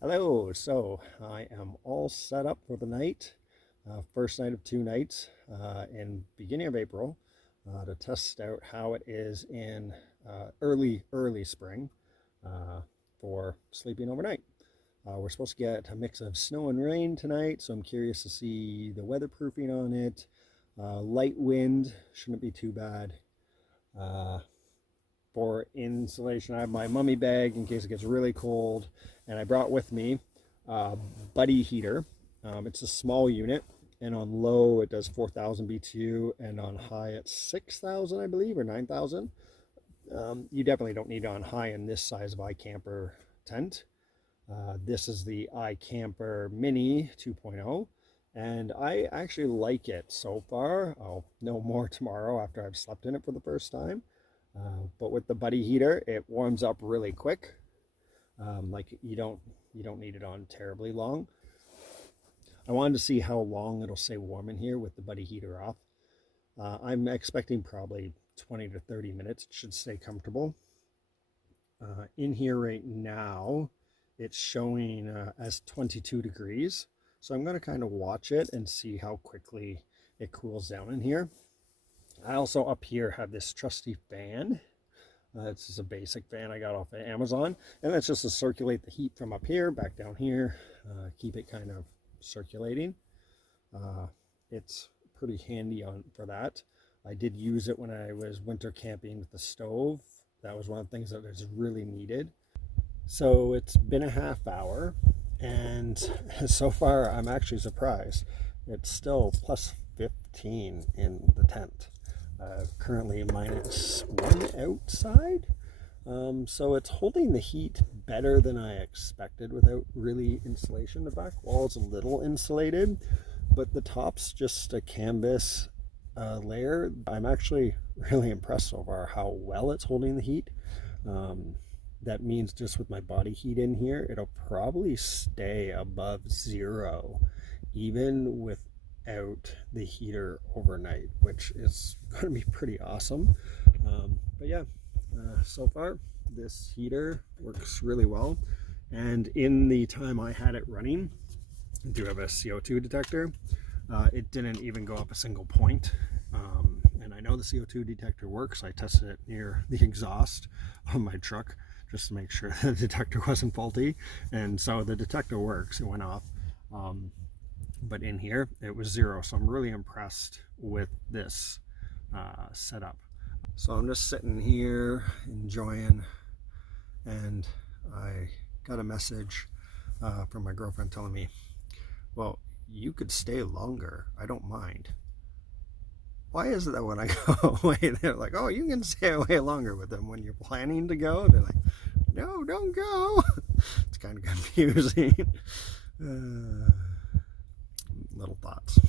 Hello, so I am all set up for the night. First night of 2 nights in beginning of April to test out how it is in early spring for sleeping overnight. We're supposed to get a mix of snow and rain tonight, so I'm curious to see the weatherproofing on it. Light wind, shouldn't be too bad. For insulation, I have my mummy bag in case it gets really cold, and I brought with me a buddy heater. It's a small unit, and on low it does 4,000 BTU, and on high it's 6,000, I believe, or 9,000. You definitely don't need it on high in this size of IKamper tent. This is the IKamper Mini 2.0, and I actually like it so far. I'll know more tomorrow after I've slept in it for the first time. But with the buddy heater, it warms up really quick. Like you don't need it on terribly long. I wanted to see how long it'll stay warm in here with the buddy heater off. I'm expecting probably 20 to 30 minutes. It should stay comfortable. In here right now, it's showing as 22 degrees. So I'm going to kind of watch it and see how quickly it cools down in here. I also up here have this trusty fan. It's just a basic fan I got off of Amazon, and that's just to circulate the heat from up here back down here, keep it kind of circulating. It's pretty handy for that. I did use it when I was winter camping with the stove. That was one of the things that is really needed. So it's been a half hour, and so far I'm actually surprised. It's still plus 15 in the tent. Currently -1 outside, so it's holding the heat better than I expected without really insulation. The back wall is a little insulated, but the top's just a canvas layer. I'm actually really impressed so far how well it's holding the heat. That means just with my body heat in here, it'll probably stay above 0 even with out the heater overnight, which is going to be pretty awesome. But yeah, so far this heater works really well, and in the time I had it running, I do have a CO2 detector. It didn't even go up a single point, and I know the CO2 detector works. I tested it near the exhaust of my truck just to make sure the detector wasn't faulty, and so the detector works. It went off. But in here it was 0, so I'm really impressed with this setup. So I'm just sitting here enjoying, and I got a message from my girlfriend telling me, well, you could stay longer, I don't mind. Why is it that when I go away, they're like, oh, you can stay away longer with them? When you're planning to go, they're like, no, don't go. It's kind of confusing. Little thoughts.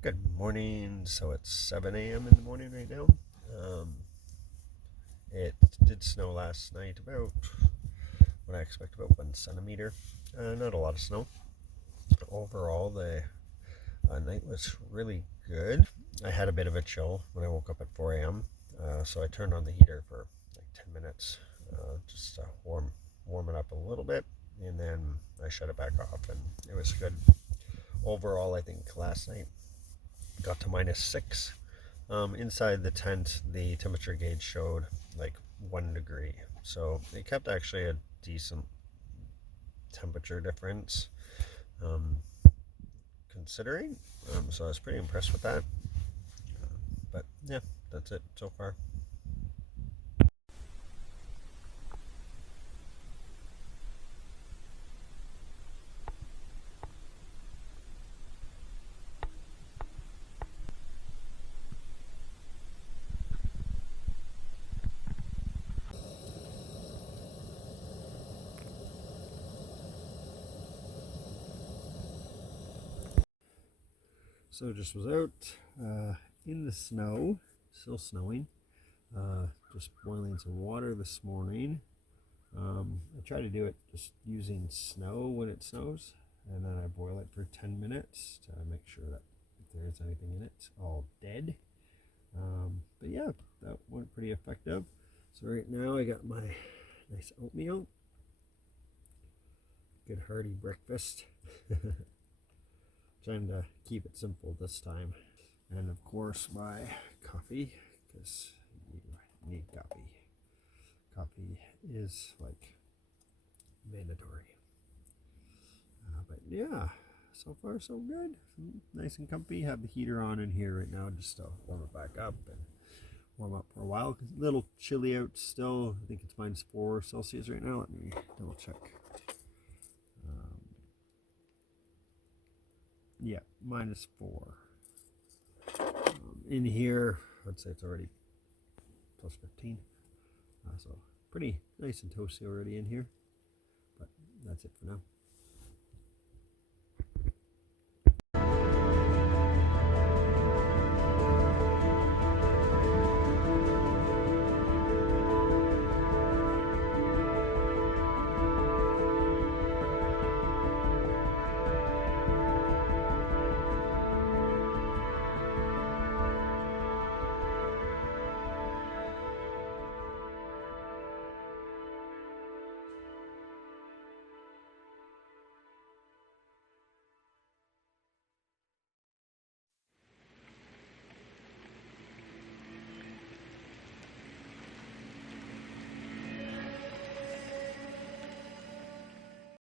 Good morning. So it's 7 a.m. in the morning right now. It did snow last night, about what I expect, about 1 centimeter. Not a lot of snow. Overall, the night was really good. I had a bit of a chill when I woke up at 4 a.m. So I turned on the heater for like 10 minutes just to warm it up a little bit, and then I shut it back off, and it was good. Overall, I think last night got to -6. Inside the tent, the temperature gauge showed like 1 degree, so it kept actually a decent temperature difference considering. So I was pretty impressed with that. But yeah, that's it so far. So just was out in the snow, still snowing, just boiling some water this morning. I try to do it just using snow when it snows, and then I boil it for 10 minutes to make sure that there's anything in it. It's all dead. But yeah, that went pretty effective. So right now I got my nice oatmeal. Good hearty breakfast. Trying to keep it simple this time. And of course my coffee, because you need coffee. Coffee is like mandatory. But yeah, so far so good. Nice and comfy. Have the heater on in here right now just to warm it back up and warm up for a while. It's a little chilly out still. I think it's -4 Celsius right now. Let me double check. Yeah, -4. In here, I'd say it's already +15. So pretty nice and toasty already in here. But that's it for now.